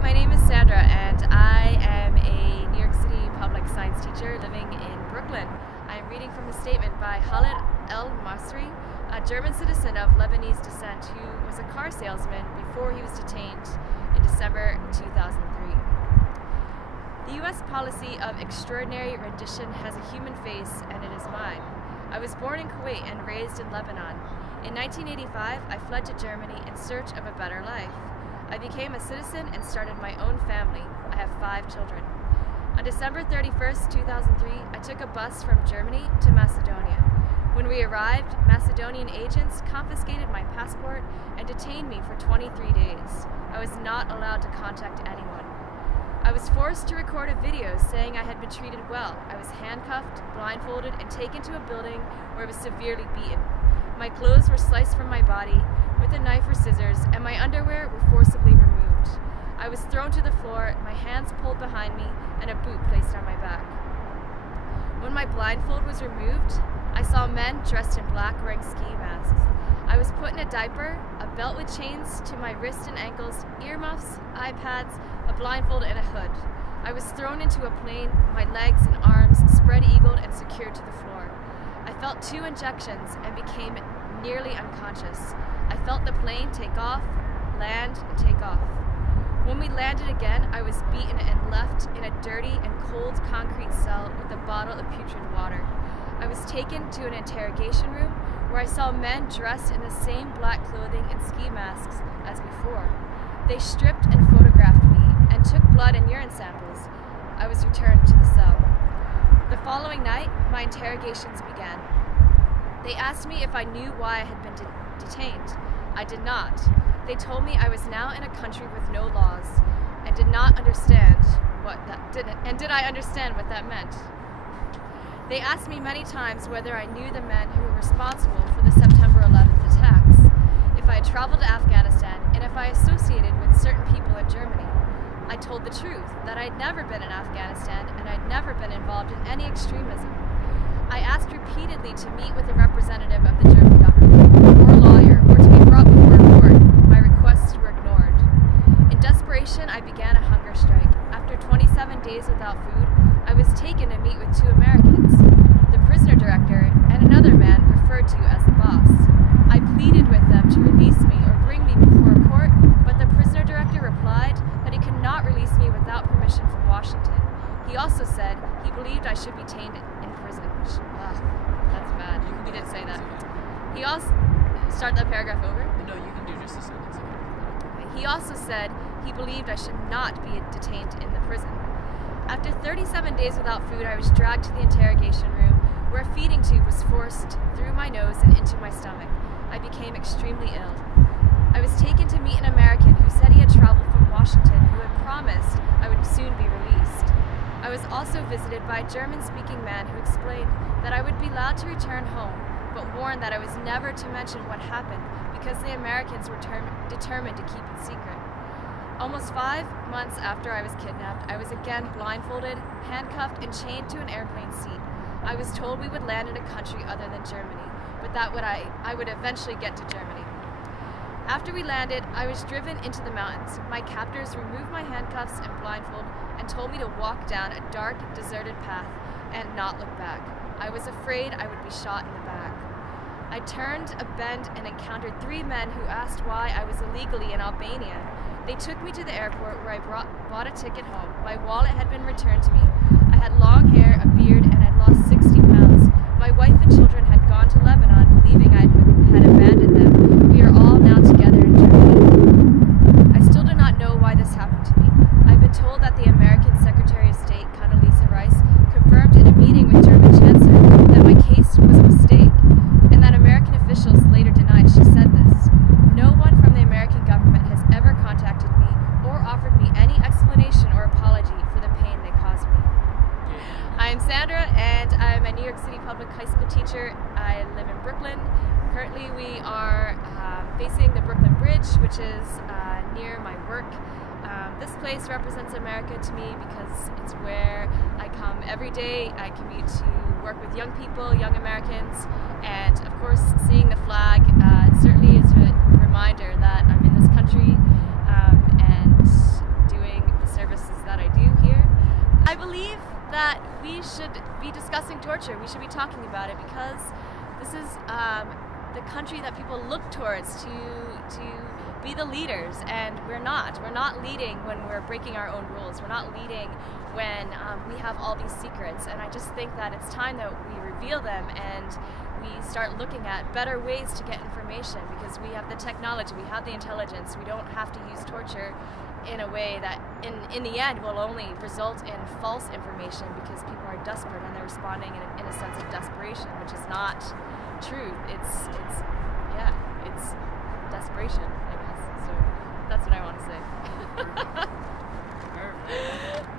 my name is Sandra and I am a New York City public science teacher living in Brooklyn. I am reading from a statement by Khaled el-Masri, a German citizen of Lebanese descent who was a car salesman before he was detained in December 2003. The U.S. policy of extraordinary rendition has a human face, and it is mine. I was born in Kuwait and raised in Lebanon. In 1985, I fled to Germany in search of a better life. I became a citizen and started my own family. I have 5 children. On December 31st, 2003, I took a bus from Germany to Macedonia. When we arrived, Macedonian agents confiscated my passport and detained me for 23 days. I was not allowed to contact anyone. I was forced to record a video saying I had been treated well. I was handcuffed, blindfolded, and taken to a building where I was severely beaten. My clothes were sliced from my body with a knife or scissors, and my underwear were forcibly removed. I was thrown to the floor, my hands pulled behind me, and a boot placed on my back. When my blindfold was removed, I saw men dressed in black wearing ski masks. I was put in a diaper, a belt with chains to my wrists and ankles, earmuffs, iPads, a blindfold, and a hood. I was thrown into a plane, my legs and arms spread-eagled and secured to the floor. I felt 2 injections and became nearly unconscious. I felt the plane take off, land, and take off. When we landed again, I was beaten and left in a dirty and cold concrete cell with a bottle of putrid water. I was taken to an interrogation room where I saw men dressed in the same black clothing and ski masks as before. They stripped and photographed me and took blood and urine samples. I was returned to the cell. The following night, my interrogations began. They asked me if I knew why I had been detained. I did not. They told me I was now in a country with no laws and did I understand what that meant. They asked me many times whether I knew the men who were responsible for the September 11th attacks, if I had traveled to Afghanistan, and if I associated with certain people in Germany. I told the truth, that I'd never been in Afghanistan and I'd never been involved in any extremism. I asked repeatedly to meet with a representative of the German government, or a lawyer, or to be brought before a court. My requests were ignored. In desperation, I began a hunger strike. After 27 days without food, I was taken to meet with 2 Americans, the prisoner director and another man referred to as the boss. I pleaded with them to release me or bring me before a court, but the prisoner director replied that he could not release me without permission from Washington. He also said he believed I should be detained in prison. That's bad. He didn't say that. He also... Start that paragraph over? No, you can do just a sentence. Okay. He also said he believed I should not be detained in the prison. After 37 days without food, I was dragged to the interrogation room, where a feeding tube was forced through my nose and into my stomach. I became extremely ill. I was taken to meet an American who said he had traveled from Washington, who had promised I would soon be released. I was also visited by a German-speaking man who explained that I would be allowed to return home, but warned that I was never to mention what happened because the Americans were determined to keep it secret. Almost 5 months after I was kidnapped, I was again blindfolded, handcuffed, and chained to an airplane seat. I was told we would land in a country other than Germany, but that I would eventually get to Germany. After we landed, I was driven into the mountains. My captors removed my handcuffs and blindfold and told me to walk down a dark, deserted path and not look back. I was afraid I would be shot in the back. I turned a bend and encountered 3 men who asked why I was illegally in Albania. They took me to the airport where I bought a ticket home. My wallet had been returned to me. I had long hair, a beard, and I'd lost 60 pounds. My wife and children had gone to Lebanon, believing I had abandoned them. We are all now together in Germany. I still do not know why this happened to me. I've been told that the American Secretary of State, Condoleezza Rice, confirmed in a meeting with German Chancellor that my case was a mistake, and that American officials later denied she said this. No one from the American government has ever contacted me or offered me any explanation or apology for the pain they caused me. I'm Sandra and I'm a New York City public high school teacher. I live in Brooklyn. Currently we are facing the Brooklyn Bridge, which is near my work. This place represents America to me because it's where I come every day. I commute to work with young people, young Americans, and of course seeing the flag certainly is a reminder that I'm in this country and doing believe that we should be discussing torture. We should be talking about it because this is the country that people look towards to be the leaders, and we're not. We're not leading when we're breaking our own rules. We're not leading when we have all these secrets, and I just think that it's time that we reveal them and we start looking at better ways to get information, because we have the technology, we have the intelligence. We don't have to use torture in a way that in the end will only result in false information, because people are desperate and they're responding in a sense of desperation, which is not truth. It's desperation, I guess. So that's what I want to say. Perfect.